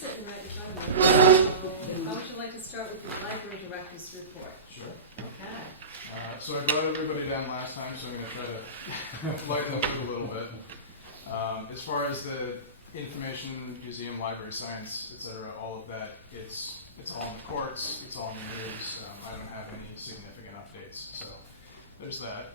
sitting right in front of me. So, how would you like to start with the library director's report? Sure. Okay. So I brought everybody down last time, so I'm going to try to lighten up a little bit. As far as the information, museum, library, science, etc., all of that, it's all in the courts, it's all in the news. I don't have any significant updates, so there's that.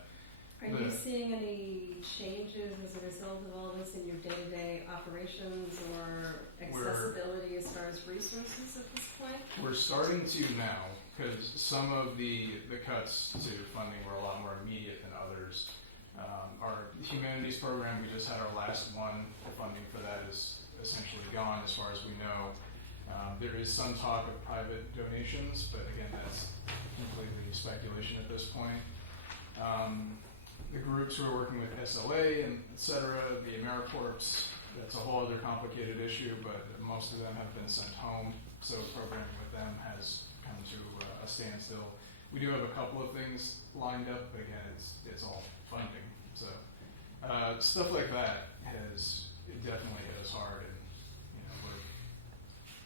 Are you seeing any changes as a result of all this in your day-to-day operations or accessibility as far as resources at this point? We're starting to now, because some of the cuts to funding were a lot more immediate than others. Our humanities program, we just had our last one. The funding for that is essentially gone as far as we know. There is some talk of private donations, but again, that's completely speculation at this point. The groups who are working with SLA and et cetera, the AmeriCorps, that's a whole other complicated issue, but most of them have been sent home, so programming with them has come to a standstill. We do have a couple of things lined up, but again, it's all funding. So stuff like that has definitely hit us hard,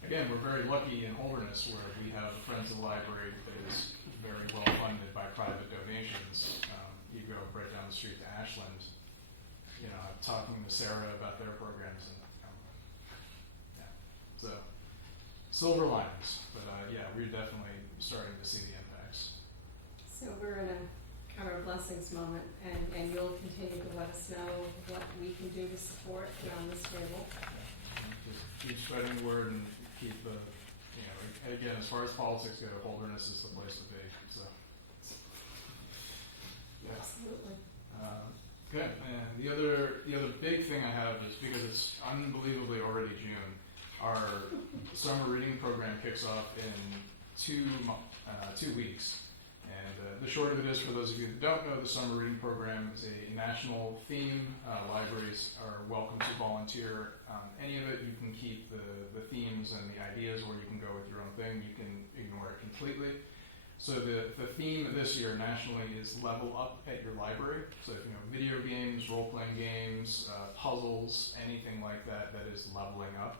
and we're very lucky in Holderness where we have Friends of the Library that is very well funded by private donations. You go right down the street to Ashland, talking to Sarah about their programs, and so silver linings, but we're definitely starting to see the impacts. So we're in a kind of a blessings moment, and you'll continue to let us know what we can do to support around this table. Just keep spreading the word and keep the, again, as far as politics go, Holderness is the place to be. So, yeah. Absolutely. Good. And the other big thing I have is because it's unbelievably already June. Our summer reading program kicks off in 2 weeks. And the short of it is, for those of you who don't know, the summer reading program is a national theme. Libraries are welcome to volunteer any of it. You can keep the themes and the ideas, or you can go with your own thing. You can ignore it completely. So the theme this year nationally is level up at your library. So if video games, role-playing games, puzzles, anything like that is leveling up.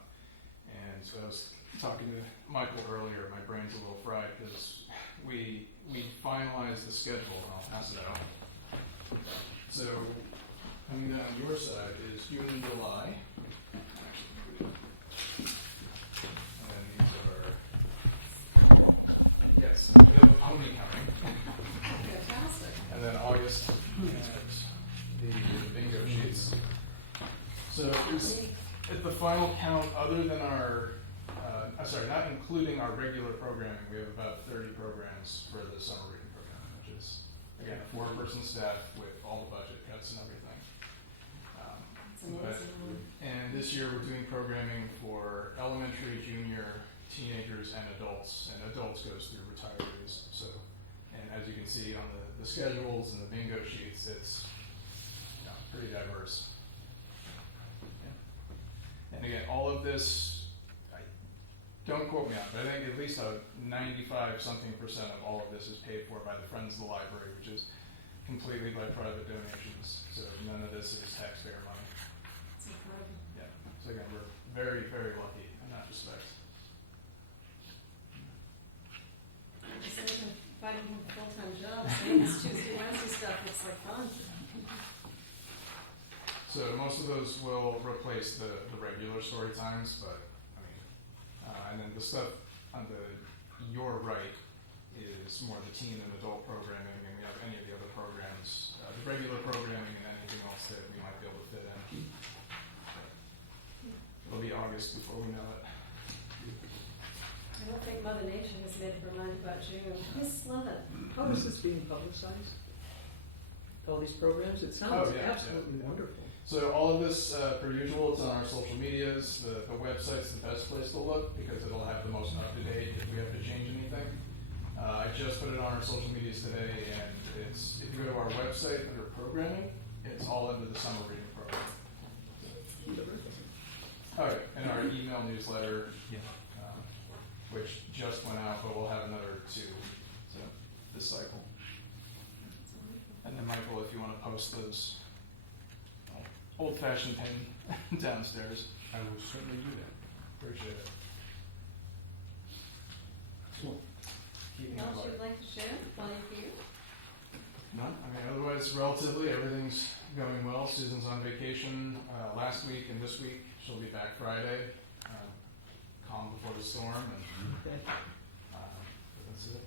And so I was talking to Michael earlier, my brain's a little fried because we finalized the schedule, and I'll pass it out. So coming down your side is June and July. And these are, yes, we have a pony coming. Fantastic. And then August has the bingo sheets. So at the final count, other than our not including our regular programming, we have about 30 programs for the summer reading program, which is, again, a 4-person staff with all the budget cuts and everything. That's amazing. And this year we're doing programming for elementary, junior, teenagers, and adults. And adults goes through retirees. So, and as you can see on the schedules and the bingo sheets, it's pretty diverse. Yeah. And again, all of this, don't quote me on it, but I think at least 95-something% of all of this is paid for by the Friends of the Library, which is completely by private donations. So none of this is taxpayer money. That's incredible. Yeah. So again, we're very, very lucky in that respect. Just like fighting for full-time jobs, and this Tuesday, Wednesday stuff looks like fun. So most of those will replace the regular story times, but and then the stuff on your right is more the teen and adult programming, and we have any of the other programs, the regular programming and anything else that we might be able to fit in. It'll be August before we know it. I don't think Mother Nature has made up her mind about June. I just love it. How is this being publicized? All these programs? It sounds absolutely wonderful. So all of this, per usual, is on our social medias. The website's the best place to look because it'll have the most up-to-date if we have to change anything. I just put it on our social medias today, and if you go to our website under programming, it's all under the summer reading program. All right, and our email newsletter, which just went out, but we'll have another 2 this cycle. And then Michael, if you want to post those old-fashioned pen downstairs. I will certainly do that. Appreciate it. No, I mean, otherwise, relatively, everything's going well. Susan's on vacation last week and this week. She'll be back Friday. Calm before the storm, and Okay. that's it.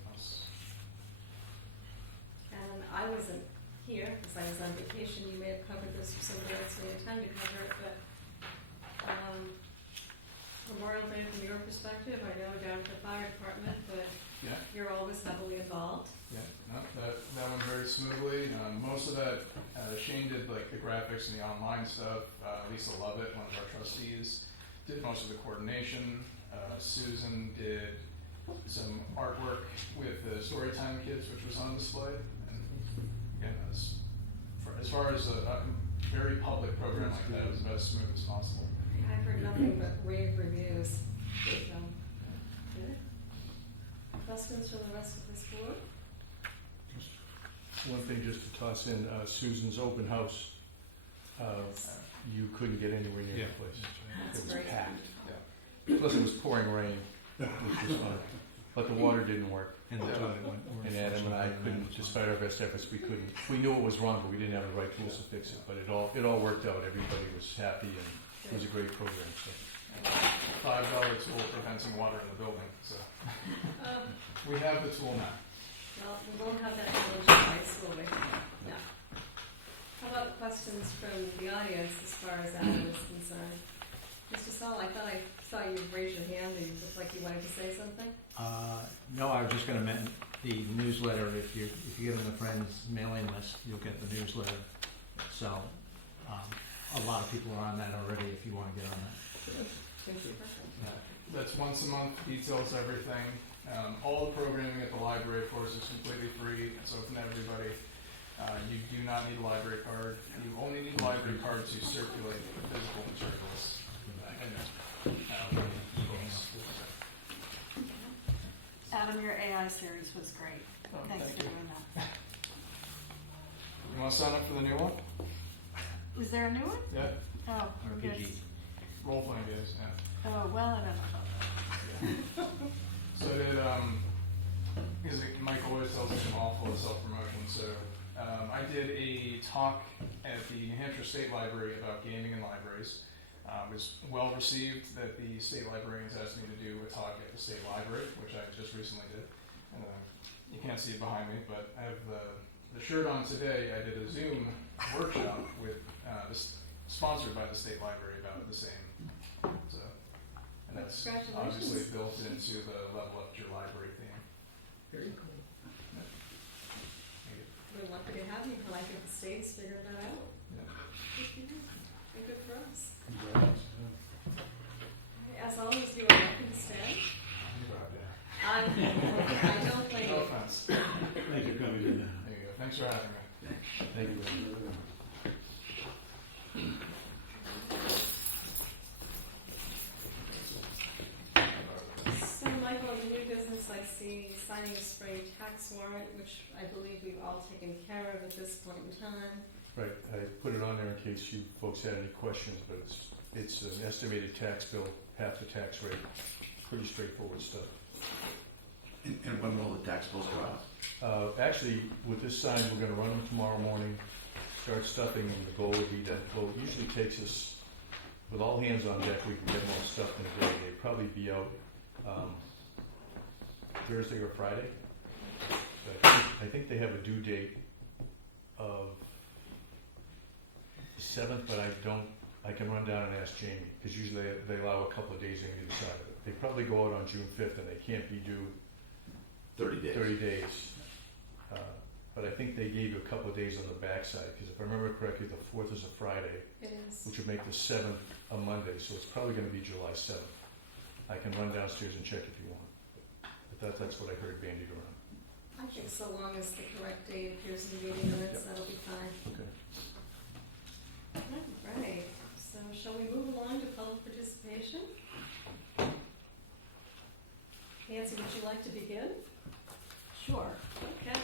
And I wasn't here because I was on vacation. You may have covered this for somebody else who had time to cover it, but Memorial Day from your perspective, I know down at the fire department, but Yeah. you're always heavily involved. Yeah, no, that went very smoothly. Most of that, Shane did like the graphics and the online stuff. Lisa Lovett, one of our trustees, did most of the coordination. Susan did some artwork with the Storytime Kids, which was on display. And again, as far as a very public program like that, it was about as smooth as possible. I've heard nothing but rave reviews. So, good. Questions from the rest of this board? One thing just to toss in, Susan's open house, you couldn't get anywhere near the place. That's It was great. packed. Plus it was pouring rain, which was fun. But the water didn't work. And the toilet went worse. And Adam and I couldn't, despite our best efforts, we couldn't. We knew it was wrong, but we didn't have the right tools to fix it. But it all worked out. Everybody was happy, and it was a great program. So. $5 tool for fencing water in the building. So we have the tool now. Well, we won't have that knowledge in high school, we? No. How about questions from the audience as far as Adam is concerned? Mr. Saul, I thought I saw you raise your hand and you looked like you wanted to say something. No, I was just going to mention the newsletter. If you get on the Friends mailing list, you'll get the newsletter. So a lot of people are on that already. If you want to get on that. Thank you. That's once a month, details everything. All the programming at the library, of course, is completely free. It's open to everybody. You do not need a library card. You only need a library card to circulate physical materials. Adam, your AI series was great. Thanks thank for you. doing that. You want to sign up for the new one? Was there a new one? Yeah. Oh, RPG. yes. Role playing games, yeah. Oh, well, I don't know about that. So did, because Mike always tells me I'm awful at self-promotion, so I did a talk at the New Hampshire State Library about gaming in libraries. It was well received that the state librarians asked me to do a talk at the state library, which I just recently did. You can't see it behind me, but I have the shirt on today. I did a Zoom workshop with sponsored by the state library about the same. So, and that's Congratulations. obviously built into the Level Up Your Library theme. Very cool. We're lucky to have you. I think the state's figured that out. Yeah. Good for you. And good for us. Congrats. As always, you are welcome to stay. I don't blame No you. offense. Thank you for coming in. There you go. Thanks for having me. Thank you. So, Michael, in the new business, I see signing a spring tax warrant, which I believe we've all taken care of at this point in time. Right, I put it on there in case you folks had any questions, but it's an estimated tax bill, half the tax rate. Pretty straightforward stuff. And when will the tax bills go out? Actually, with this sign, we're going to run them tomorrow morning, start stuffing, and the goal would be that, well, it usually takes us, with all hands on deck, we can get them all stuffed in a day. They'd probably be out Thursday or Friday. But I think they have a due date of the 7th, but I can run down and ask Jamie, because usually they allow a couple of days on either side of it. They probably go out on June 5th, and they can't be due 30 days. 30 days. But I think they gave you a couple of days on the backside, because if I remember correctly, the 4th is a Friday, It is. which would make the 7th a Monday, so it's probably going to be July 7th. I can run downstairs and check if you want. But that's what I heard bandied around. I think so long as the correct date appears in the meeting minutes, that'll be fine. Okay. All right. So, shall we move along to public participation? Nancy, would you like to begin? Sure. Okay.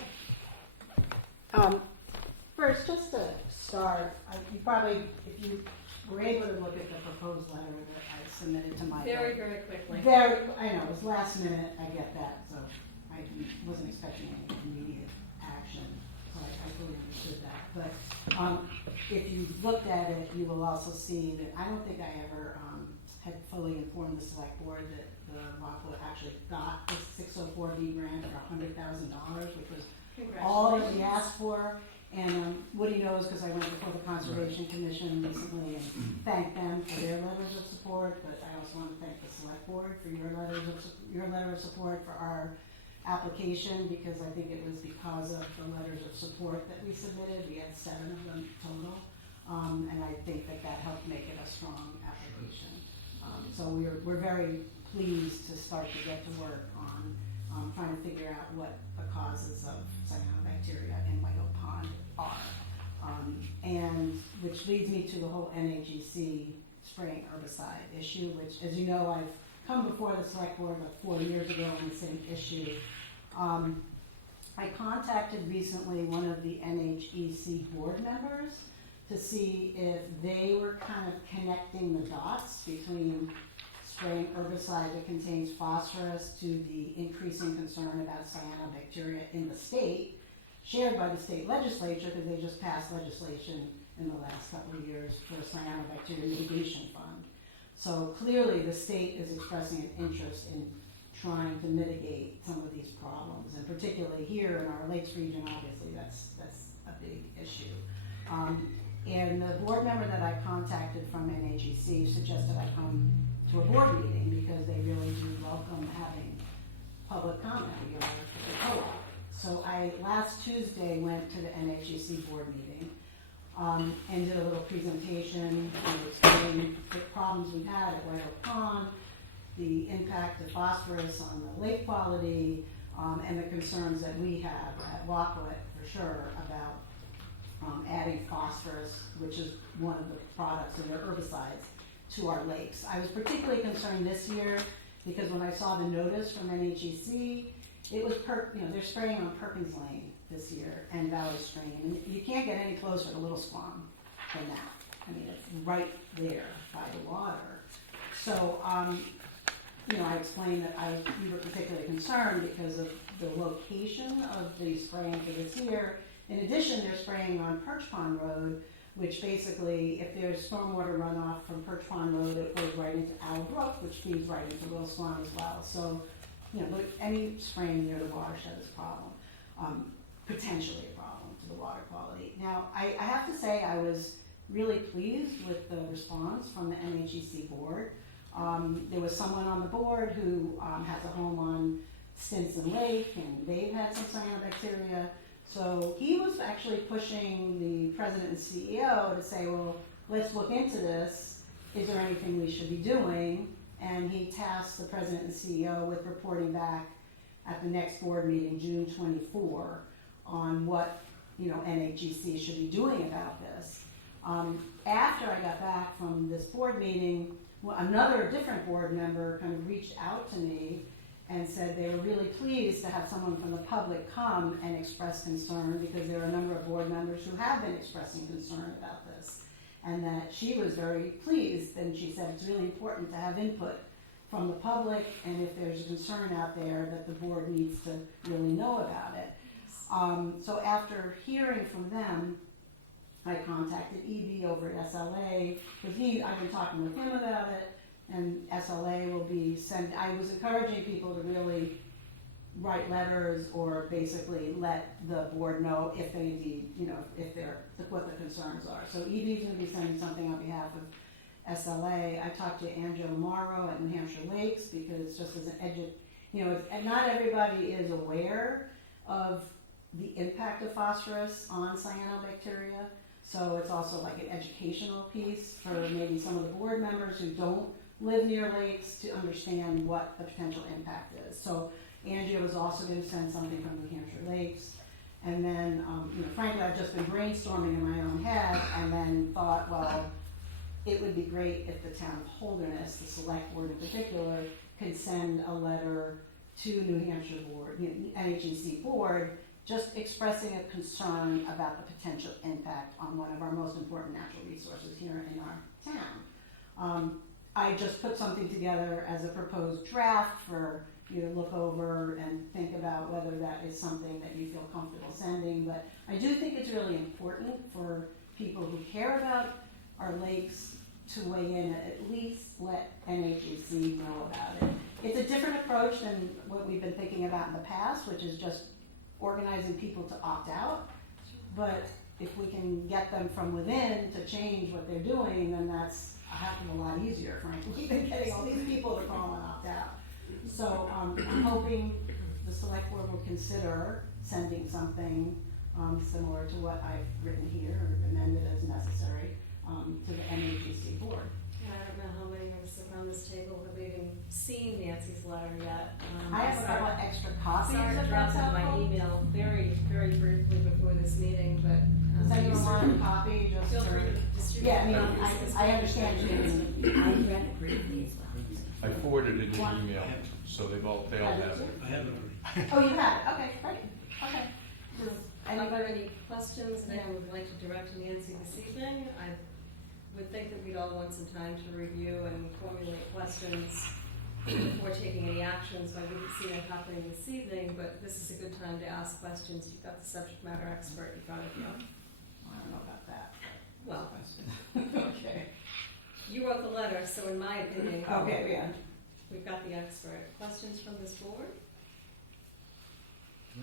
First, just to start, you probably, if you were able to look at the proposed letter that I submitted to Michael. Very, very quickly. I know, it was last minute, I get that, so I wasn't expecting any immediate action. So I fully understood that. But if you looked at it, you will also see that I don't think I ever had fully informed the select board that the Rockwood actually got the 604B grant for $100,000, which was all that we asked for. And Woody knows because I went before the Conservation Commission recently and thanked them for their letters of support. But I also want to thank the select board for your letter of support for our application, because I think it was because of the letters of support that we submitted. We had 7 of them total, and I think that helped make it a strong application. So we're very pleased to start to get to work on trying to figure out what the causes of cyanobacteria in White Oak Pond are, and which leads me to the whole NAGC spraying herbicide issue, which, as you know, I've come before the select board like 4 years ago on the same issue. I contacted recently one of the NHEC board members to see if they were kind of connecting the dots between spraying herbicide that contains phosphorus to the increasing concern about cyanobacteria in the state, shared by the state legislature, because they just passed legislation in the last couple of years for a cyanobacteria mitigation fund. So clearly the state is expressing an interest in trying to mitigate some of these problems, and particularly here in our Lakes region, obviously that's a big issue. And the board member that I contacted from NHEC suggested I come to a board meeting because they really do welcome having public comment here at the co-op. So I last Tuesday went to the NHEC board meeting and did a little presentation and explained the problems we've had at White Oak Pond, the impact of phosphorus on the lake quality, and the concerns that we have at Rockwood for sure about adding phosphorus, which is one of the products of their herbicides, to our lakes. I was particularly concerned this year because when I saw the notice from NHEC, it was they're spraying on Perkins Lane this year and Valley Stream, and you can't get any closer to Little Squam than that. I mean, it's right there by the water. So, I explained that we were particularly concerned because of the location of the spraying for this year. In addition, they're spraying on Perch Pond Road, which basically, if there's stormwater runoff from Perch Pond Road, it goes right into Owl Brook, which feeds right into Little Swan as well. So, but any spraying near the watershed is a problem, potentially a problem to the water quality. Now, I have to say I was really pleased with the response from the NHEC board. There was someone on the board who has a home on Stinson Lake, and they've had some cyanobacteria. So he was actually pushing the president and CEO to say, well, let's look into this. Is there anything we should be doing? And he tasked the president and CEO with reporting back at the next board meeting, June 24, on what NHEC should be doing about this. After I got back from this board meeting, another different board member kind of reached out to me and said they were really pleased to have someone from the public come and express concern, because there are a number of board members who have been expressing concern about this, and that she was very pleased. And she said it's really important to have input from the public, and if there's a concern out there, that the board needs to really know about it. So after hearing from them, I contacted EB over at SLA, because I've been talking with him about it, and SLA will be I was encouraging people to really write letters or basically let the board know if they need, what the concerns are. So EB is going to be sending something on behalf of SLA. I talked to Angela Morrow at New Hampshire Lakes, because just as an not everybody is aware of the impact of phosphorus on cyanobacteria. So it's also like an educational piece for maybe some of the board members who don't live near lakes to understand what the potential impact is. So Andrea was also going to send something from New Hampshire Lakes. And then, frankly, I've just been brainstorming in my own head, and then thought, well, it would be great if the town of Holderness, the select board in particular, could send a letter to New Hampshire board, NHEC board, just expressing a concern about the potential impact on one of our most important natural resources here in our town. I just put something together as a proposed draft for you to look over and think about whether that is something that you feel comfortable sending. But I do think it's really important for people who care about our lakes to weigh in, at least let NHEC know about it. It's a different approach than what we've been thinking about in the past, which is just organizing people to opt out. But if we can get them from within to change what they're doing, then that's a heck of a lot easier, frankly, than getting all these people to call and opt out. So I'm hoping the select board will consider sending something similar to what I've written here, or amended as necessary, to the NHEC board. And I don't know how many of us around this table have even seen Nancy's letter yet. I have a couple of extra copies Sorry to of drop that in my helpful. email very, very briefly before this meeting, but. Does anyone want a copy? Just Feel for- free to distribute. Yeah, I mean, copies. I understand you. I read it briefly as well. I forwarded it in email, so they all have it. I have it already. Oh, you have it, okay, great, okay. Are there any questions that anyone would like to direct to Nancy this evening? I would think that we'd all want some time to review and formulate questions before taking any action, so I wouldn't see that happening this evening, but this is a good time to ask questions. You've got the subject matter expert in front of you. I don't know about that. Well, Okay. you wrote the letter, so in my opinion, Okay, yeah. we've got the expert. Questions from this board?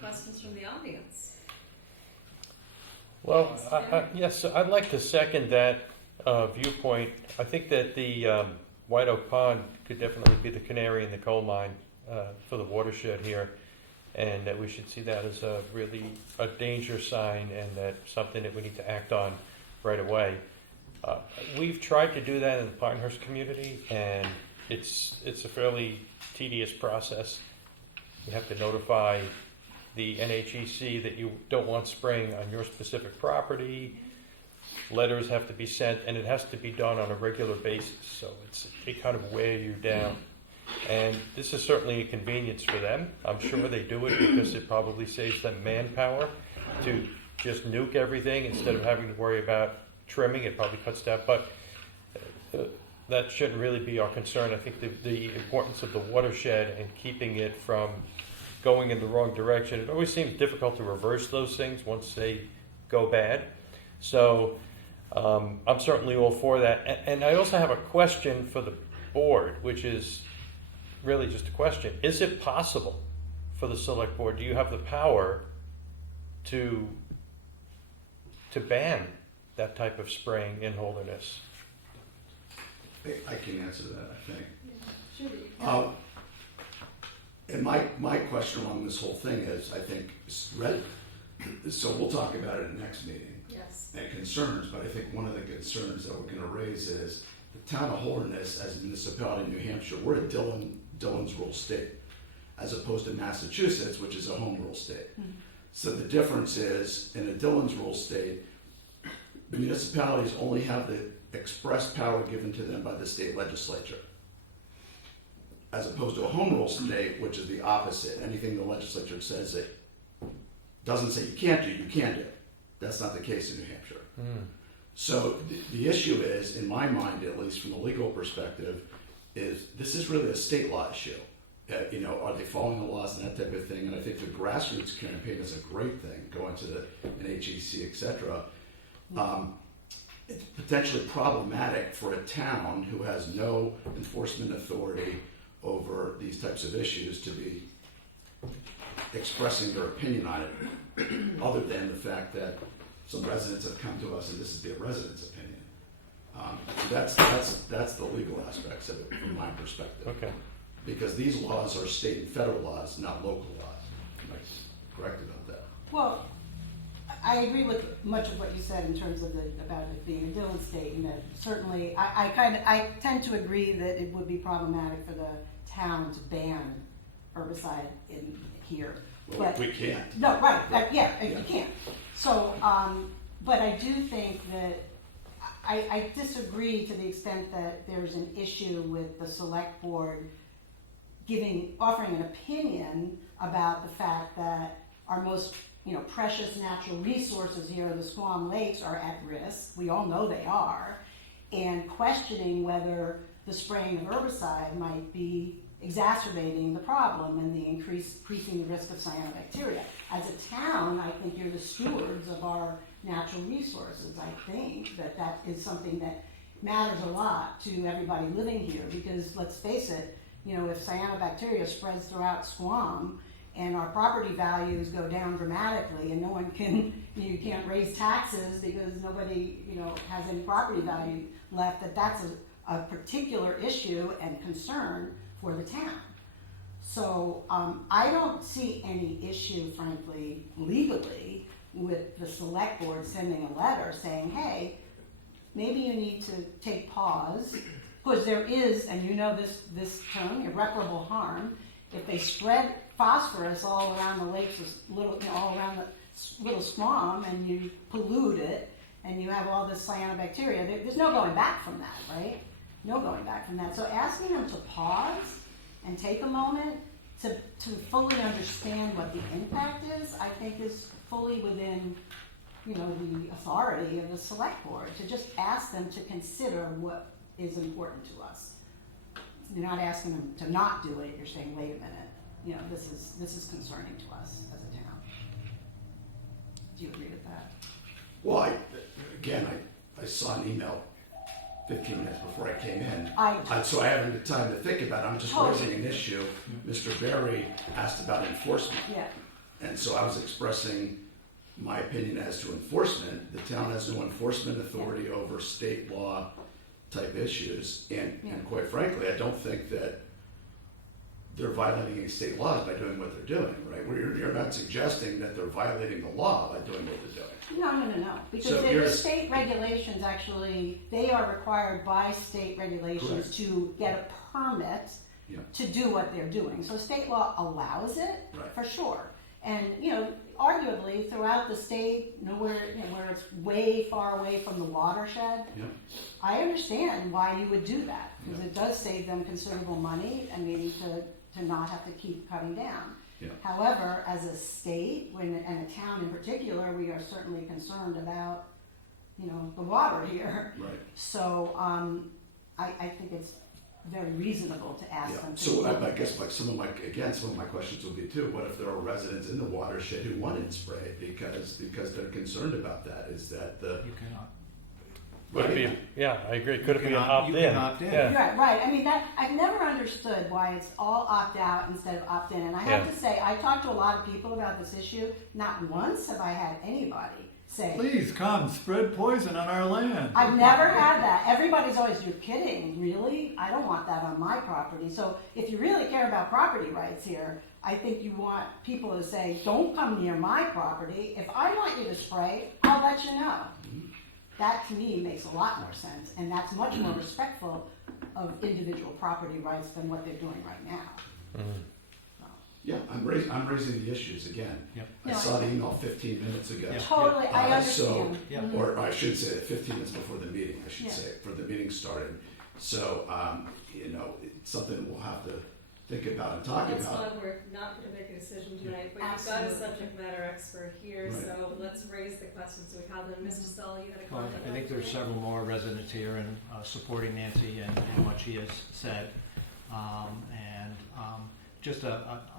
Questions from the audience? Well, yes, I'd like to second that viewpoint. I think that the White Oak Pond could definitely be the canary in the coal mine for the watershed here, and that we should see that as a really a danger sign, and that something that we need to act on right away. We've tried to do that in the Pinehurst community, and it's a fairly tedious process. You have to notify the NHEC that you don't want spraying on your specific property. Letters have to be sent, and it has to be done on a regular basis, so it kind of wears you down. And this is certainly a convenience for them. I'm sure they do it because it probably saves them manpower to just nuke everything instead of having to worry about trimming. It probably cuts down, but that shouldn't really be our concern. I think the importance of the watershed and keeping it from going in the wrong direction, it always seems difficult to reverse those things once they go bad. So I'm certainly all for that. And I also have a question for the board, which is really just a question. Is it possible for the select board, do you have the power to ban that type of spraying in Holderness? I can answer that, I think. Sure. And my question along this whole thing is, I think, so we'll talk about it in the next meeting, Yes. and concerns, but I think one of the concerns that we're gonna raise is the town of Holderness, as a municipality in New Hampshire, we're a Dillon's rule state, as opposed to Massachusetts, which is a home rule state. So the difference is, in a Dillon's rule state, the municipalities only have the express power given to them by the state legislature, as opposed to a home rule state, which is the opposite. Anything the legislature says it doesn't say you can't do, you can do. That's not the case in New Hampshire. So the issue is, in my mind, at least from the legal perspective, is this is really a state law issue. Are they following the laws and that type of thing? And I think the grassroots campaign is a great thing, going to the NHEC, et cetera. It's potentially problematic for a town who has no enforcement authority over these types of issues to be expressing their opinion on it, other than the fact that some residents have come to us and this is their residents' opinion. That's the legal aspects of it from my perspective. Okay. Because these laws are state and federal laws, not local laws. Am I correct about that? Well, I agree with much of what you said in terms of about it being a Dillon state, and that certainly, I tend to agree that it would be problematic for the town to ban herbicide in here. Well, But- we can't. No, right, you can't. So, but I do think that, I disagree to the extent that there's an issue with the select board offering an opinion about the fact that our most, precious natural resources here, the Squam Lakes, are at risk. We all know they are. And questioning whether the spraying of herbicide might be exacerbating the problem and the increasing the risk of cyanobacteria. As a town, I think you're the stewards of our natural resources. I think that that is something that matters a lot to everybody living here, because let's face it, you know, if cyanobacteria spreads throughout Squam and our property values go down dramatically and no one can, you can't raise taxes because nobody, you know, has any property value left, that's a particular issue and concern for the town. So I don't see any issue, frankly, legally, with the select board sending a letter saying, hey, maybe you need to take pause, because there is, and you know this term, irreparable harm. If they spread phosphorus all around the lakes, all around the little Squam, and you pollute it, and you have all this cyanobacteria, there's no going back from that, right? No going back from that. So asking them to pause and take a moment to fully understand what the impact is, I think is fully within, you know, the authority of the select board, to just ask them to consider what is important to us. You're not asking them to not do it, you're saying, wait a minute, you know, this is concerning to us as a town. Do you agree with that? Well, I saw an email 15 minutes before I came in. So I haven't had time to think about it. I'm just raising an issue. Mr. Berry asked about enforcement. Yeah. And so I was expressing my opinion as to enforcement. The town has no enforcement authority over state law type issues. And quite frankly, I don't think that they're violating any state laws by doing what they're doing, right? You're not suggesting that they're violating the law by doing what they're doing. No. Because So the state regulations actually, they are required by state regulations Correct. to get a permit to do what they're doing. So state law allows it, Right. for sure. And, you know, arguably throughout the state, where it's way far away from the watershed, I understand why you would do that, because it does save them considerable money, I mean, to not have to keep cutting down. Yeah. However, as a state, and a town in particular, we are certainly concerned about, you know, the water here. Right. So I think it's very reasonable to ask them to So look I at guess this. like some of my questions would be too, what if there are residents in the watershed who want it sprayed because they're concerned about that? Is that the You cannot. Could it be, yeah, I agree. Could it be an You opt-in? can opt in. Yeah. Right. I mean, I've never understood why it's all opt out instead of opt in. And I have Yeah. to say, I talked to a lot of people about this issue. Not once have I had anybody say, Please come, spread poison on our land. I've never had that. Everybody's always, you're kidding, really? I don't want that on my property. So if you really care about property rights here, I think you want people to say, don't come near my property. If I want you to spray, I'll let you know. That to me makes a lot more sense, and that's much more respectful of individual property rights than what they're doing right now. Yeah, I'm raising the issues again. Yep. I saw the email 15 minutes ago. Yeah. Totally, I understand. Yeah. Or I should say 15 minutes before the meeting, I should Yeah. say, for the meeting started. So, you know, it's something we'll have to think about and talk That's about. why we're not going to make a decision tonight, but you've got a Absolutely. subject matter expert here, Right. so let's raise the questions we have them. Mr. Stahl, you had a Well, comment? I think there's several more residents here and supporting Nancy and what she has said. Just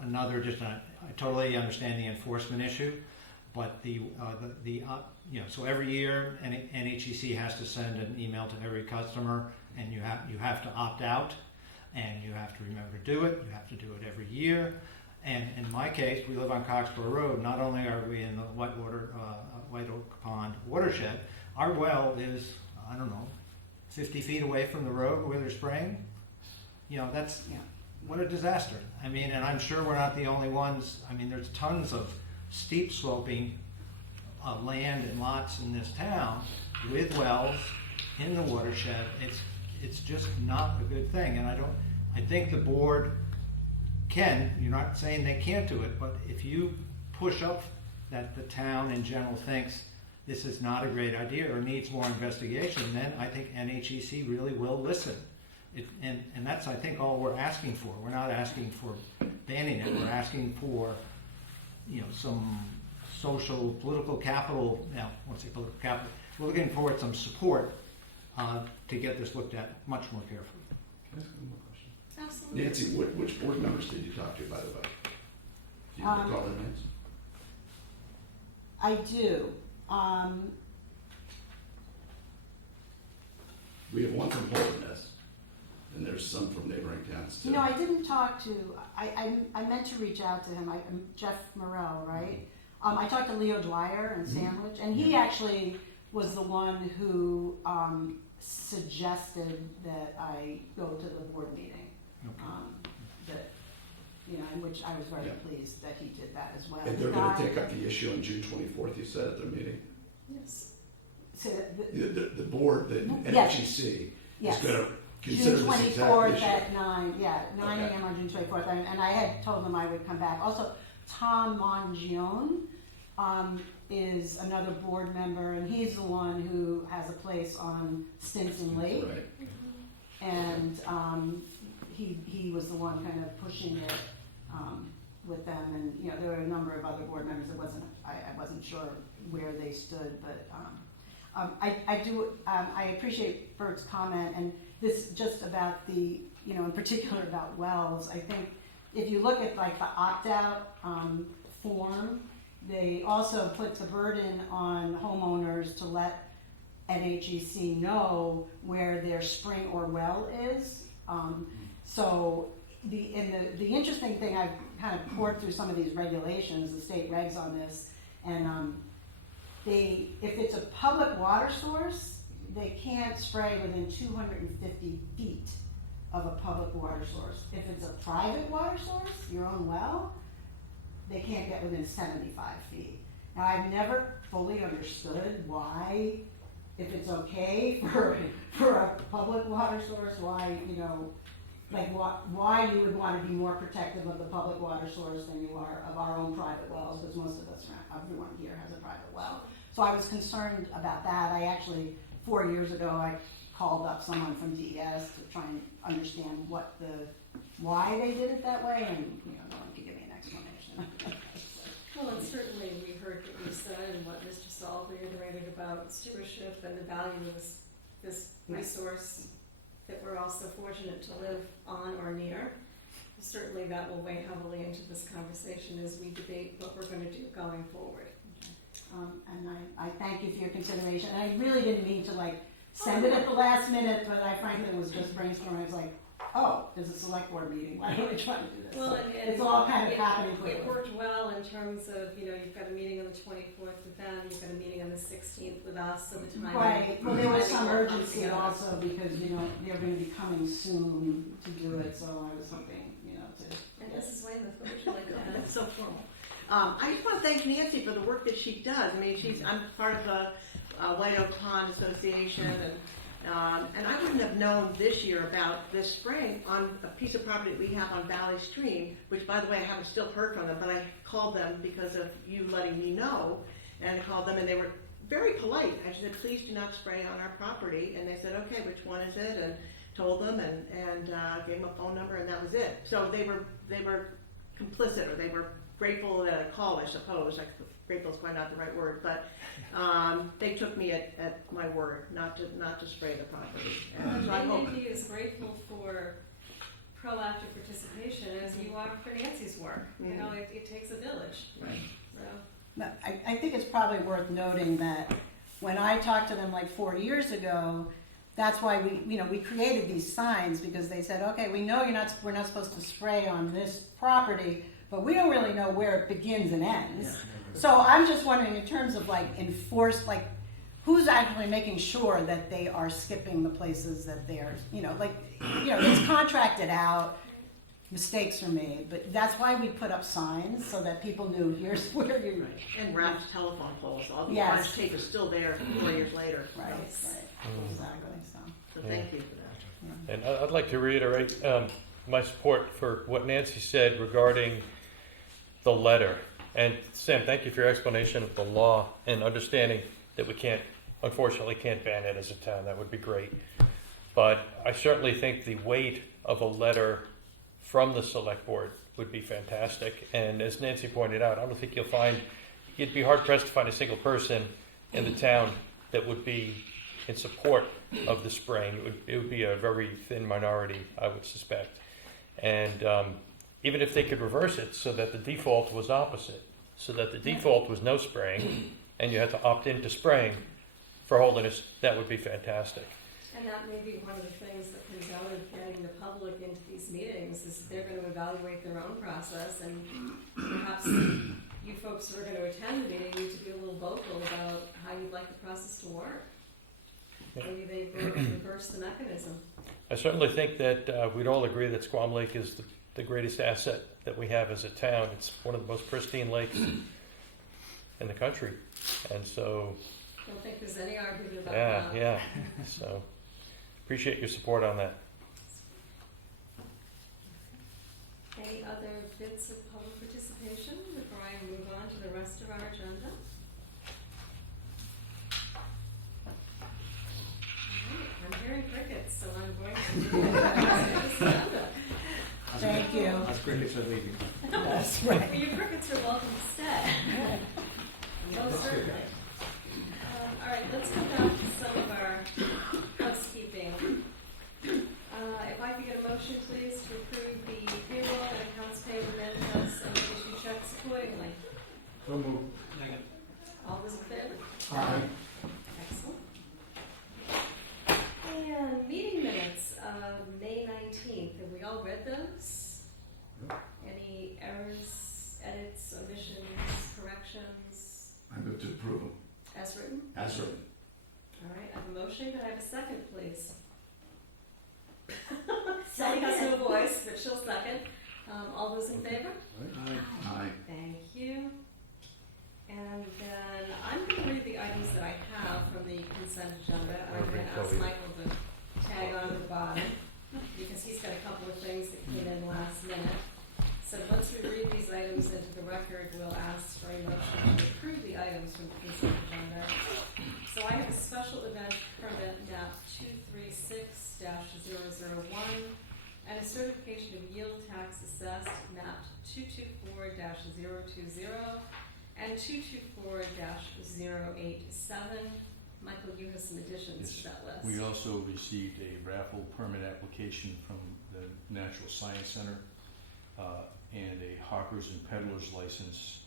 another, I totally understand the enforcement issue, but so every year NHEC has to send an email to every customer, and you have to opt out, and you have to remember to do it. You have to do it every year. And in my case, we live on Coxborough Road. Not only are we in the White Oak Pond watershed, our well is, 50 feet away from the road where they're spraying. You know, what a disaster. I mean, and I'm sure we're not the only ones. I mean, there's tons of steep sloping land and lots in this town with wells in the watershed. It's just not a good thing. And I think the board can, you're not saying they can't do it, but if you push up that the town in general thinks this is not a great idea or needs more investigation, then I think NHEC really will listen. And that's, I think, all we're asking for. We're not asking for banning it. We're asking for, some social, political capital. Now, I won't say political capital. We're looking for some support to get this looked at much more carefully. Can I ask one more question? Absolutely. Nancy, which board members did you talk to, by the way? Do you recall their names? I do. We have one from Holderness, and there's some from neighboring towns too. You know, I didn't talk to, I meant to reach out to him, Jeff Morrell, right? I talked to Leo Dwyer in Sandwich, and he actually was the one who suggested that I go to the board meeting. That, you know, in which I was very pleased that he did that as well. And they're going to take up the issue on June 24th, you said, at their meeting? Yes. So The board, the Yes. NHEC, yes. is going to consider June this exact 24th issue. at 9 Okay. a.m. on June 24th, and I had told them I would come back. Also, Tom Mongione is another board member, and he's the one who has a place on Stinson Lake, Right. and he was the one kind of pushing it with them, and you know there were a number of other board members. I wasn't sure where they stood, but I appreciate Bert's comment, and this just about the, you know, in particular about wells. I think if you look at like the opt-out form, they also put the burden on homeowners to let NHEC know where their spring or well is. So the interesting thing, I've kind of poured through some of these regulations, the state regs on this, and if it's a public water source, they can't spray within 250 feet of a public water source. If it's a private water source, your own well, they can't get within 75 feet. Now, I've never fully understood why, if it's okay for a public water source, why, you know, like why you would want to be more protective of the public water source than you are of our own private wells, because most of us, everyone here has a private well. So I was concerned about that. I actually, 4 years ago, I called up someone from DES to try and understand why they did it that way, and you know, no one could give me an explanation. Well, and certainly we heard what you said and what Mr. Saul reiterated about stewardship and the value of this resource that we're also fortunate to live on or near. Certainly that will weigh heavily into this conversation as we debate what we're going to do going forward. And I thank you for your consideration. And I really didn't mean to like send it at the last minute, but I frankly was just brainstorming. I was like, oh, there's a select board meeting. Why don't we try to do this? Well, So and it's all kind of happening quickly. It worked well in terms of, you know, you've got a meeting on the 24th with them, you've got a meeting on the 16th with us, so the timing. Right. Well, there was some timing will come urgency together. also because, you know, they're going to be coming soon to do it. So I was hoping, you know, to. And Mrs. Weymouth, what would you like to add? That's so formal. I just want to thank Nancy for the work that she does. I mean, I'm part of the White Oak Pond Association, and I wouldn't have known this year about this spring on a piece of property that we have on Valley Stream, which, by the way, I haven't still heard from them, but I called them because of you letting me know, and I called them, and they were very polite. I said, please do not spray on our property, and they said, okay, which one is it? And told them, and gave them a phone number, and that was it. So they were complicit, or they were grateful that I called, I suppose. Grateful is probably not the right word, but they took me at my word, not to spray the property. And so I hope NAP is grateful for proactive participation as you are for Nancy's work. You know, it takes a village. Right. So. No, I think it's probably worth noting that when I talked to them like 4 years ago, that's why we created these signs, because they said, okay, we know we're not supposed to spray on this property, but we don't really know where it begins and ends. Yeah. So I'm just wondering, in terms of who's actually making sure that they are skipping the places that they're, it's contracted out, mistakes are made, but that's why we put up signs so that people knew here's where you're. Right. And wrapped telephone poles. All the yes. orange tape is still there 4 years later. Right, exactly. So thank you for that. And I'd like to reiterate my support for what Nancy said regarding the letter. And Sam, thank you for your explanation of the law and understanding that we unfortunately can't ban it as a town. That would be great. But I certainly think the weight of a letter from the select board would be fantastic. And as Nancy pointed out, I don't think you'd be hard pressed to find a single person in the town that would be in support of the spraying. It would be a very thin minority, I would suspect. And even if they could reverse it so that the default was opposite, so that the default was no spraying, and you had to opt into spraying for Holderness, that would be fantastic. And that may be one of the things that comes out of getting the public into these meetings, is they're going to evaluate their own process, and perhaps you folks who are going to attend the meeting need to be a little vocal about how you'd like the process to work. Maybe they will reverse the mechanism. I certainly think that we'd all agree that Squam Lake is the greatest asset that we have as a town. It's one of the most pristine lakes in the country. And so... I don't think there's any argument about that. Yeah. So, appreciate your support on that. Any other bits of public participation before I move on to the rest of our agenda? All right, I'm hearing crickets, so I'm going to move on to the rest of the agenda. Thank you. Us crickets are leaving. That's right. You crickets are welcome to stay. Most certainly. All right, let's go back to some of our housekeeping. If I could get a motion, please, to approve the payroll and accounts payable manifests and issue checks accordingly. So moved. All those in favor? Aye. Excellent. And meeting minutes of May 19th. Have we all read those? Any errors, edits, omissions, corrections? I move to approve them. As written? As written. All right, I have a motion. Could I have a second, please? Sally has no voice, but she'll second. All those in favor? Aye. Thank you. And then I'm going to read the items that I have from the consent agenda. I'm going to ask Michael to tag on the bottom, because he's got a couple of things that came in last minute. So once we read these items into the record, we'll ask for a motion to approve the items from the consent agenda. So I have a special event permit map 236-001 and a certification of yield tax assessed map 224-020 and 224-087. Michael, you have some additions to that list. We also received a raffle permit application from the Natural Science Center and a hawkers and peddlers license,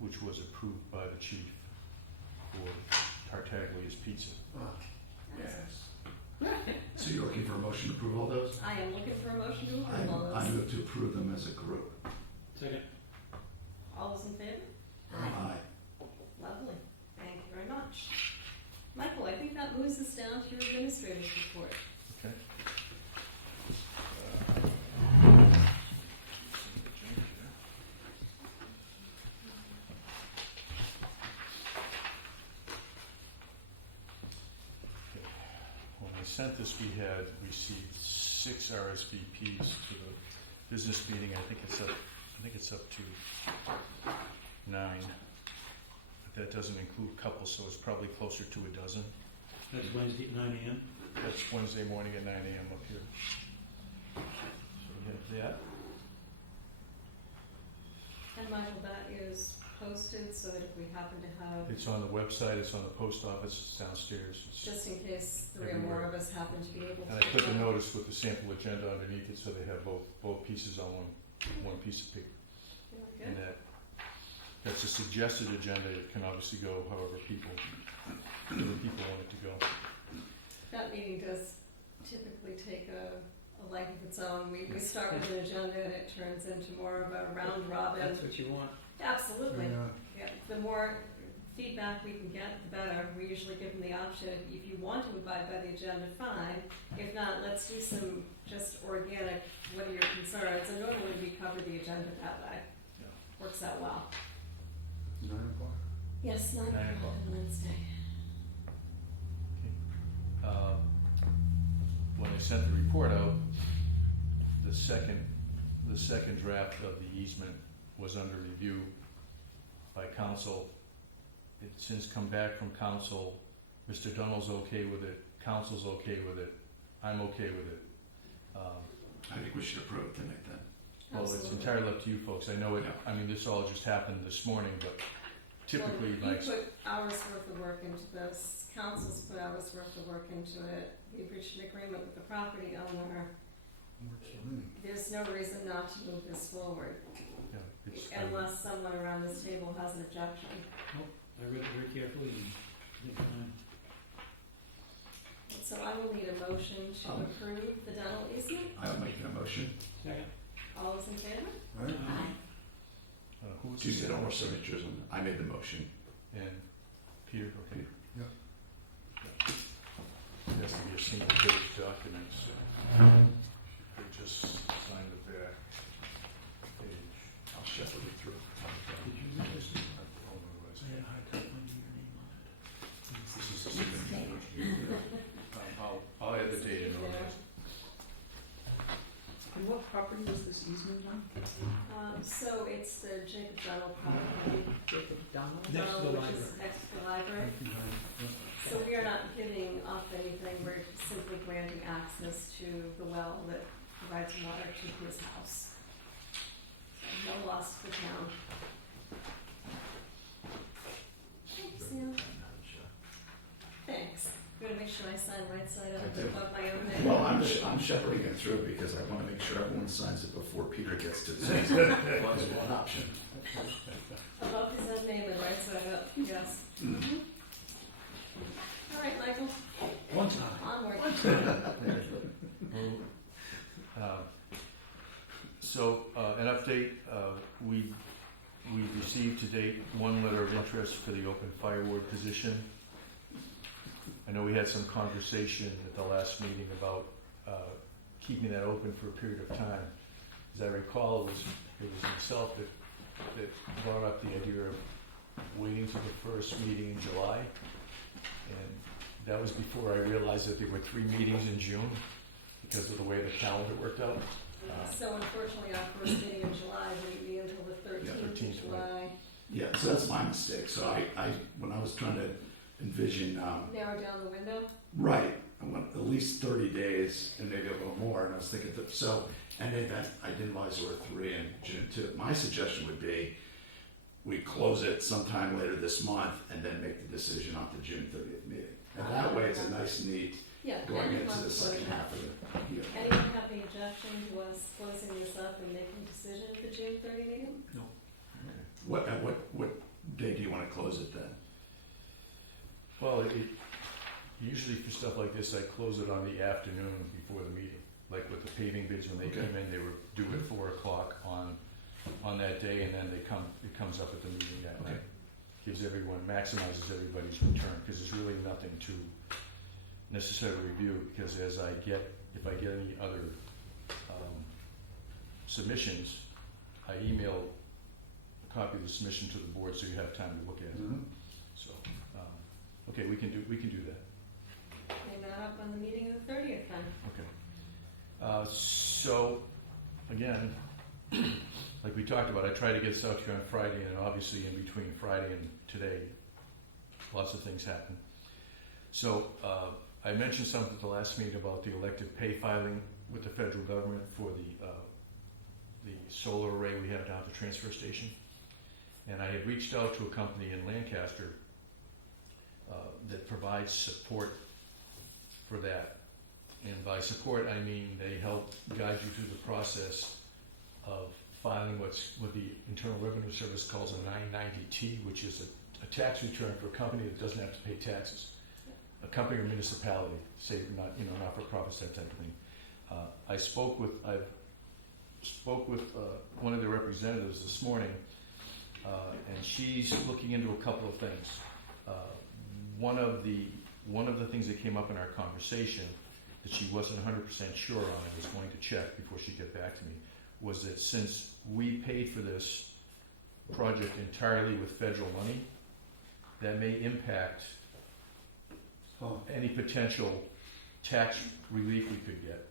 which was approved by the chief for Tartaglia's Pizza. Yes. So you're looking for a motion to approve all those? I am looking for a motion to approve all I those. move to approve them as a group. Second. All those in favor? Aye. Lovely. Thank you very much. Michael, I think that moves us down to your administrator's report. Okay. When I sent this, we had received 6 RSVPs to the business meeting. I think it's up to 9. But that doesn't include couples, so it's probably closer to a dozen. That's Wednesday at 9 a.m. That's Wednesday morning at 9 a.m. up here. So we have that. And Michael, that is posted so that if we happen to have, It's on the website, it's on the post office, it's downstairs. It's, just in case 3 or more of us happen to be able to. and I put the notice with the sample agenda underneath it so they have both pieces on one piece of paper. Yeah, And good. that's a suggested agenda. It can obviously go however other people want it to go. That meeting does typically take a life of its own. We start with an agenda and it turns into more of a round robin. That's what you want. Absolutely. Yeah, the more feedback we can get, the better. We usually give them the option, if you want to abide by the agenda, fine. If not, let's do some just organic, what are your concerns? And normally we cover the agenda that way. Yeah. Works out well. 9 o'clock. Yes, 9 o'clock on Wednesday. When I sent the report out, the second draft of the easement was under review by council. It's since come back from council. Mr. Dunnell's okay with it. Council's okay with it. I'm okay with it. I think we should approve it tonight then. Well, it's Absolutely. entirely up to you folks. I know it. Yeah. I mean, this all just happened this morning, but typically, Well, my, you put hours worth of work into this, council's put hours worth of work into it, we've reached an agreement with the property owner. There's no reason not to move this forward, yeah, it's, unless someone around this table has an objection. I read it very carefully and did fine. So I will need a motion to approve the dental easement. I'll make a motion. Second. All those in favor? who was Do you the get all second? more signatures on that? I made the motion. And Peter, okay. Yeah. It has to be a single page document, so they just signed the back page. I'll shuffle it through. Did you notice this? Oh, no, it's- I had a hard time finding your name on it. This is a signature. I'll add the date in order. And what property was this easement on? So it's the Jacob Dental property, Jacob Donald? Next to the which library. is next to the library. So we are not giving up anything, we're simply granting access to the well that provides water to his house. So no loss for town. Thanks, Sam. Thanks. I'm gonna make sure I sign right side up I do. above my own name. Well, I'm shepherding it through because I want to make sure everyone signs it before Peter gets to the It's one option. Above his own name and right side up, yes. Mhm. All right, Michael, One time. onward. So, an update, we received to date one letter of interest for the open fire ward position. I know we had some conversation at the last meeting about keeping that open for a period of time. As I recall, it was myself that brought up the idea of waiting till the first meeting in July. And that was before I realized that there were 3 meetings in June because of the way the calendar worked out. So unfortunately, our first meeting in July wouldn't be until the 13th of 13th, July. Yeah, so that's my mistake. So I when I was trying to envision, Narrow down the window. right, I want at least 30 days and maybe a little more. And I was thinking, so, and then I didn't realize there were 3 in June too. My suggestion would be we close it sometime later this month and then make the decision on the June 30th meeting. And that way it's a nice, neat Yeah. going and into fun the second closure. half of the year. Anyone have any objection to us closing this up and making a decision at the June 30 meeting? What day do you want to close it then? Well, usually for stuff like this, I close it on the afternoon before the meeting. Like with the paving bids, when they Okay. came in, they were due at 4 o'clock on that day, and then it comes up at the meeting that Okay. night. Maximizes everybody's return, because there's really nothing to necessarily review, because if I get any other submissions, I email a copy of the submission to the board so you have time to look at it. So, okay, we can do that. Hang that up on the meeting of the 30th then. Okay. So, again, like we talked about, I tried to get this out to you on Friday, and obviously in between Friday and today, lots of things happen. So, I mentioned something at the last meeting about the elected pay filing with the federal government for the solar array we have down at the transfer station. And I had reached out to a company in Lancaster that provides support for that. And by support, I mean they help guide you through the process of filing what the Internal Revenue Service calls a 990T, which is a tax return for a company that doesn't have to pay taxes. A company or municipality, say not for profits, that type of thing. I spoke with one of the representatives this morning, and she's looking into a couple of things. One of the things that came up in our conversation that she wasn't 100% sure on and was going to check before she get back to me was that since we paid for this project entirely with federal money, that may impact any potential tax relief we could get.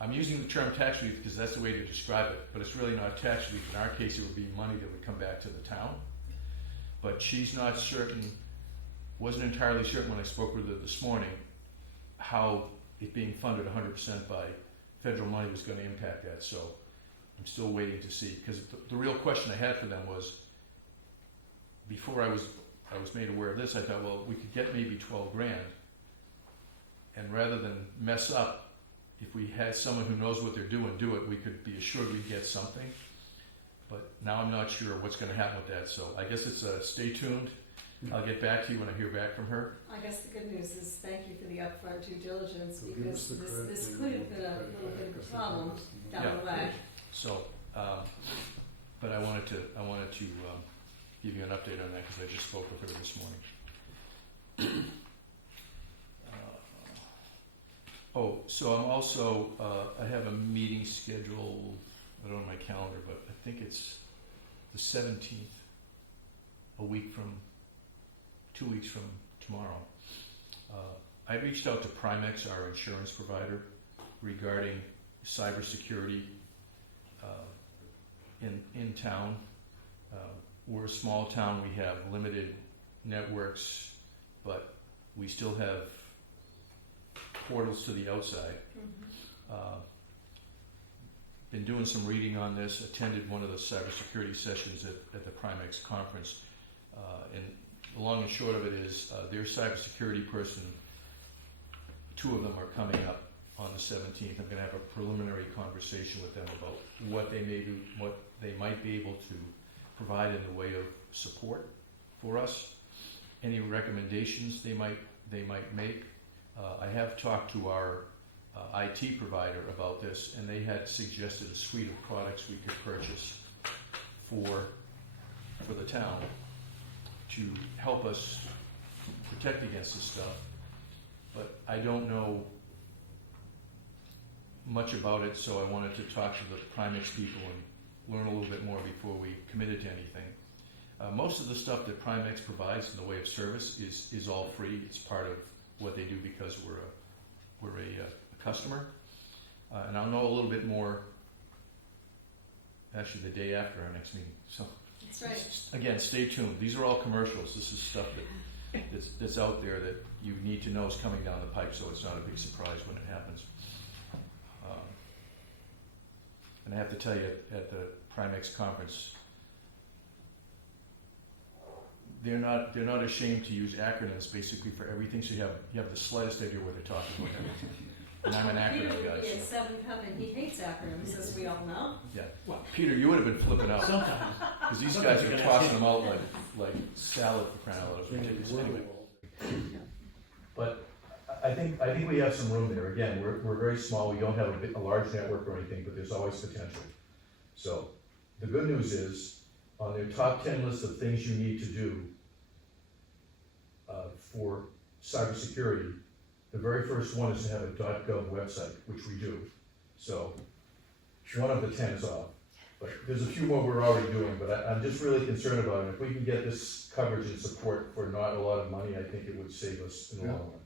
I'm using the term tax relief because that's the way to describe it, but it's really not tax relief. In our case, it would be money that would come back to the town. But she's not certain, wasn't entirely certain when I spoke with her this morning, how it being funded 100% by federal money was going to impact that. So I'm still waiting to see, because the real question I had for them was, before I was made aware of this, I thought, well, we could get maybe 12 grand. And rather than mess up, if we had someone who knows what they're doing do it, we could be assured we'd get something. But now I'm not sure what's going to happen with that. So I guess it's stay tuned. I'll get back to you when I hear back from her. I guess the good news is thank you for the upfront due diligence, So give us because the credit this and could have we'll been a credit little bit of back a problem down Yeah. the way. So, but I wanted to give you an update on that because I just spoke with her this morning. So I'm also I have a meeting scheduled. I don't know my calendar, but I think it's the 17th, a week from 2 weeks from tomorrow. I reached out to Primex, our insurance provider, regarding cybersecurity in town. We're a small town. We have limited networks, but we still have portals to the outside. Been doing some reading on this, attended one of the cybersecurity sessions at the Primex conference, and the long and short of it is their cybersecurity person, 2 of them are coming up on the 17th. I'm going to have a preliminary conversation with them about what they may do, what they might be able to provide in the way of support for us, any recommendations they might make. I have talked to our IT provider about this, and they had suggested a suite of products we could purchase for the town to help us protect against this stuff. But I don't know much about it, so I wanted to talk to the Primex people and learn a little bit more before we committed to anything. Most of the stuff that Primex provides in the way of service is all free. It's part of what they do because we're a customer. And I'll know a little bit more actually the day after our next meeting. So That's right. again, stay tuned. These are all commercials. This is stuff that's out there that you need to know is coming down the pipe, so it's not a big surprise when it happens. And I have to tell you, at the Primex conference, they're not ashamed to use acronyms basically for everything. So you have the slightest idea what they're talking about everything. And I'm an Peter acronym would guy. be in So. 7th heaven. He hates acronyms, as we all know. Yeah. Peter, you would have been flipping out Sometimes. because these Sometimes guys you're are gonna tossing have them out like salad for crying out loud. It's ridiculous. Anyway. But I think we have some room there. Again, we're very small. We don't have a large network or anything, but there's always potential. So the good news is, on their top 10 list of things you need to do for cybersecurity, the very first one is to have a .gov website, which we do. So one of the 10 is off. But there's a few more we're already doing, but I'm just really concerned about it. If we can get this coverage and support for not a lot of money, I think it would save us in the long run.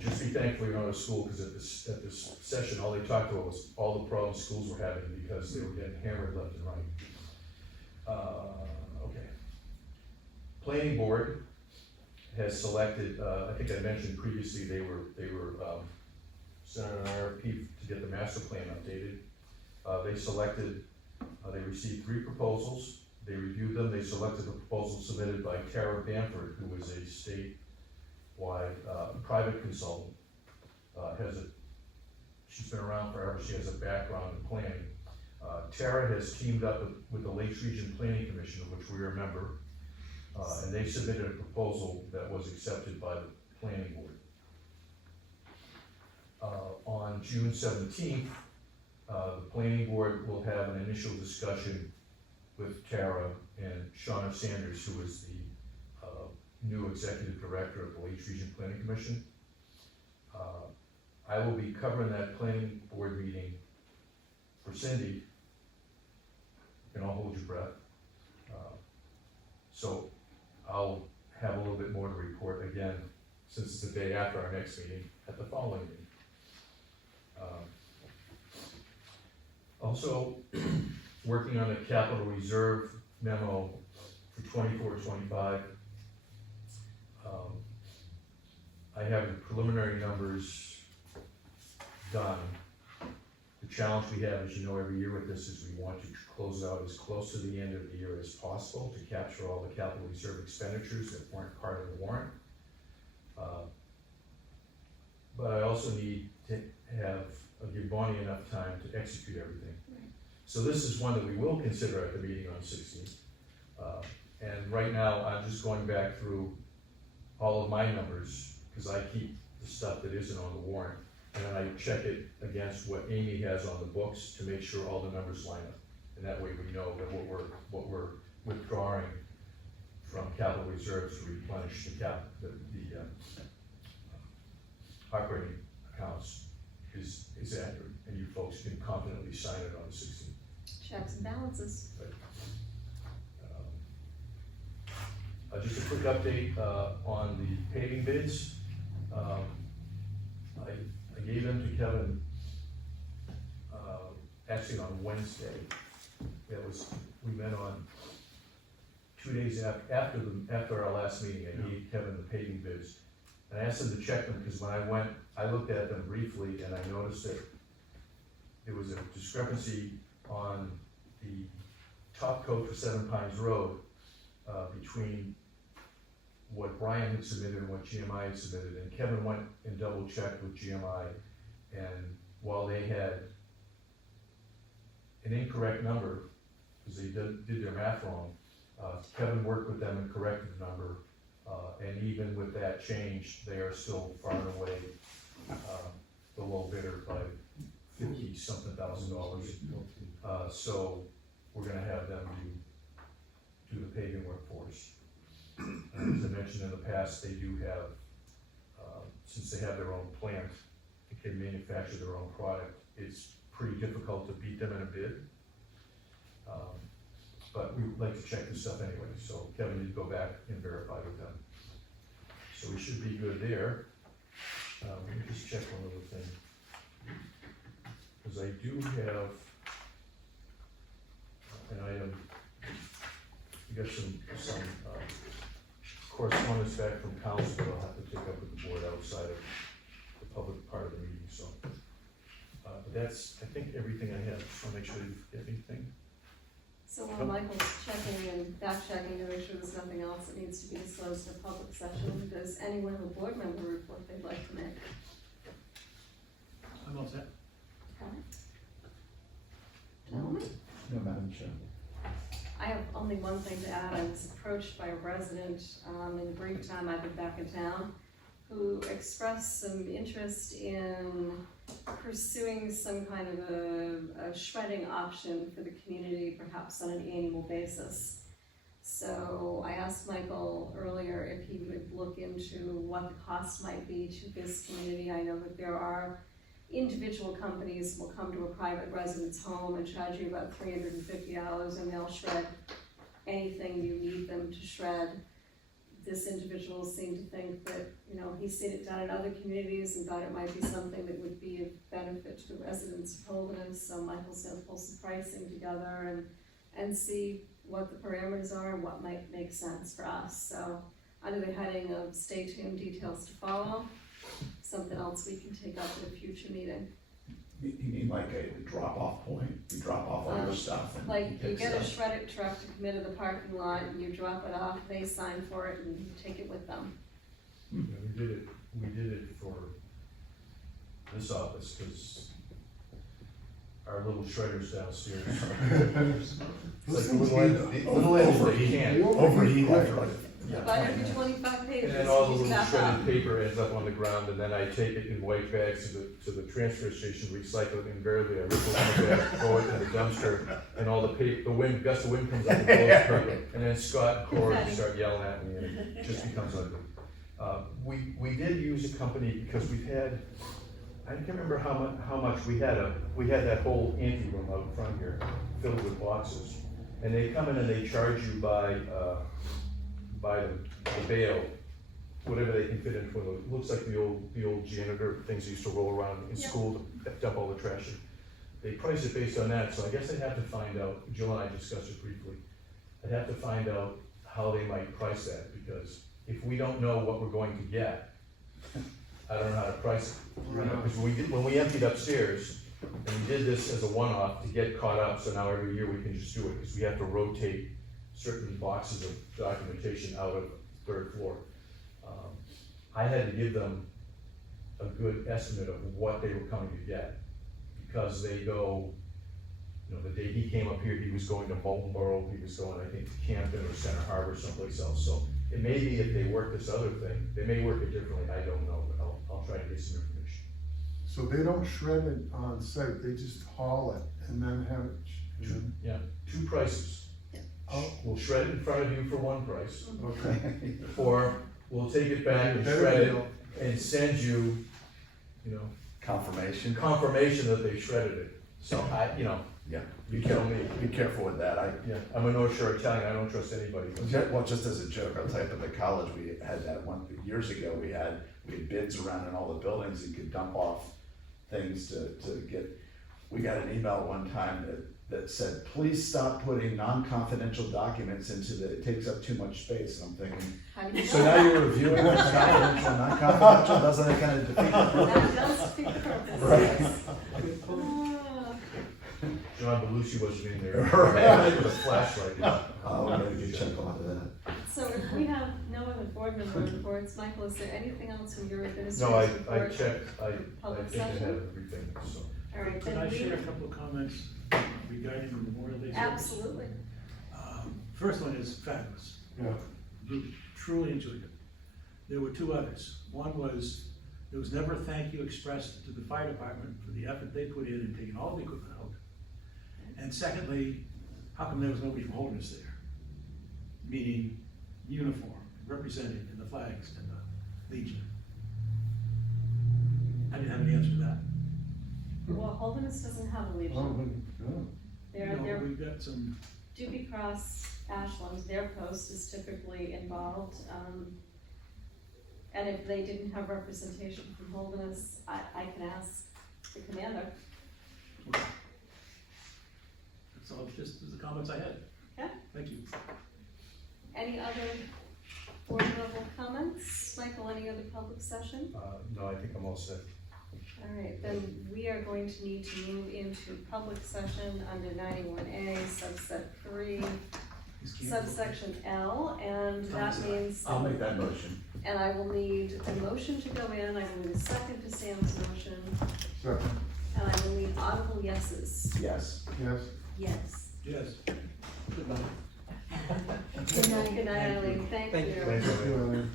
Just be thankful you're not a school, because at this session, all they talked about was all the problems schools were having because they were getting hammered left and right. Okay. Planning board has selected, I think I mentioned previously, they were sent an RFP to get the master plan updated. They received 3 proposals. They reviewed them. They selected the proposal submitted by Tara Bamford, who is a statewide private consultant. She's been around forever. She has a background in planning. Tara has teamed up with the Lakes Region Planning Commission, of which we are a member, and they submitted a proposal that was accepted by the planning board. On June 17th, the planning board will have an initial discussion with Tara and Shauna Sanders, who is the new executive director of the Lakes Region Planning Commission. I will be covering that planning board meeting for Cindy. You can all hold your breath. So I'll have a little bit more to report again, since it's the day after our next meeting, at the following meeting. Also, working on a capital reserve memo for 24-25. I have the preliminary numbers done. The The challenge we have, as you know, every year with this is we want to close out as close to the end of the year as possible to capture all the capital reserve expenditures that weren't part of the warrant. But I also need to give Bonnie enough time to execute everything. Right. So this is one that we will consider at the meeting on 16th. And right now, I'm just going back through all of my numbers, because I keep the stuff that isn't on the warrant, and then I check it against what Amy has on the books to make sure all the numbers line up. And that way we know that what we're withdrawing from capital reserves to replenish the operating accounts is accurate, and you folks can confidently sign it on the 16th. Checks and balances. Just a quick update on the paving bids. I gave them to Kevin actually on Wednesday. We met on 2 days after our last meeting. I gave Kevin the paving bids. And I asked him to check them, because when I went, I looked at them briefly and I noticed that there was a discrepancy on the top coat for 7 Pines Road between what Brian had submitted and what GMI had submitted. And Kevin went and double checked with GMI, and while they had an incorrect number, because they did their math wrong, Kevin worked with them and corrected the number. And even with that change, they are still far and away the low bidder by $50-something thousand. So we're gonna have them do the paving work for us. As I mentioned in the past, they do have, since they have their own plant, they can manufacture their own product. It's pretty difficult to beat them in a bid. But we would like to check this stuff anyway, so Kevin did go back and verify with them. So we should be good there. Let me just check one other thing. Because I do have an item, we got some correspondence back from council that I'll have to take up with the board outside of the public part of the meeting, so. But that's, I think, everything I have. Just want to make sure you get anything. So while Michael's checking and back checking to make sure there's nothing else that needs to be disclosed in a public session, does anyone in the board member report they'd like to make? I'm all set. Okay. Gentlemen? No, Madam Chair. I have only one thing to add. I was approached by a resident in the brief time I've been back in town who expressed some interest in pursuing some kind of a shredding option for the community, perhaps on an annual basis. So I asked Michael earlier if he would look into what the cost might be to this community. I know that there are individual companies will come to a private resident's home and charge you about $350, and they'll shred anything you need them to shred. This individual seemed to think that, he's seen it done in other communities and thought it might be something that would be of benefit to the residents of Holderness. So Michael's going to pull some pricing together and see what the parameters are and what might make sense for us. So under the heading of stay tuned, details to follow, something else we can take up at a future meeting. You mean like a drop-off point? You drop off all your stuff and Like you pick get a stuff? shredded truck to come into the parking lot, and you drop it off, they sign for it, and you take it with them. Yeah, we did it for this office, because our little shredders downstairs. It's like a little engine that you can't. Overheat after About every 25 pages, And then all the you little snap up. shredded paper ends up on the ground, and then I take it in white bags to the transfer station, recycle it. Invariably, I rip the one bag, throw it in the dumpster, and all the paper, gust of wind comes up and blows the paper. And then Scott and Corey start yelling at me, and it just becomes ugly. We did use a company because we've had, I can't remember how much we had that whole ante room out front here filled with boxes, and they come in and they charge you by the bale, whatever they can fit into one of those. It looks like the old janitor things they used to roll around in school to dump all the trash in. They price it based on that, so I guess I'd have to find out, Jill and I discussed it briefly, I'd have to find out how they might price that, because if we don't know what we're going to get, I don't know how to price it. Because when we emptied upstairs, And we did this as a one-off to get caught up, so now every year we can just do it, because we have to rotate certain boxes of documentation out of third floor. I had to give them a good estimate of what they were coming to get, because they go, you know, the day he came up here, he was going to Boltonboro, he was going, I think, to Camden or Center Harbor, someplace else. So it may be if they work this other thing, they may work it differently, I don't know, but I'll try to get some information. So they don't shred it on site, they just haul it and then have it, Yeah, two prices. oh, We'll shred it in front of you for one price, okay. or we'll take it back and shred it and send you, you know, Confirmation. confirmation that they shredded it. So you know, Yeah. you tell me. Be careful with that. Yeah, I'm a North Shore Italian, I don't trust anybody. Well, just as a joke, I'll tell you, at the college, we had that one, years ago, we had bids around in all the buildings, you could dump off things to get, we got an email one time that said, please stop putting non-confidential documents into it takes up too much space, and I'm thinking, How do you so know? now you're reviewing what's confidential and non-confidential, doesn't it kind of defeat the purpose? That does defeat the purpose. Right. yes. Ah. John Belushi wasn't in there. Right. With a flashlight. Oh, maybe you check on that. So if we have no other board member reports, Michael, is there anything else from your No, administration? I checked, I Public think I session? have everything, so. All right, Could then I share a we, couple of comments regarding the Memorial Day service? absolutely. First one is fabulous. Yeah. Truly enjoyed it. There were two others. One was, there was never a thank you expressed to the fire department for the effort they put in taking all the equipment out. And secondly, how come there was nobody from Holderness there? Meaning uniform, represented in the flags and the Legion. I didn't have an answer to that. Well, Holderness doesn't have a Oh, legion. good. They're, No, they're we've got some, Doobie Cross, Ashland, their post is typically involved. And if they didn't have representation from Holderness, I can ask the commander. that's all, just the comments I had. Yeah. Thank you. Any other board level comments? Michael, any other public session? No, I think I'm all set. All right, then we are going to need to move into public session under 91A, subset 3, subsection L, and that means. I'll make that motion. And I will need a motion to go in, I will need a second to Sam's motion, Second, and I will need audible yeses. Yes. yes. Yes. Yes. Goodbye. Good night, Eileen, thank Thank you. you. Thank you. Thank you, Eileen.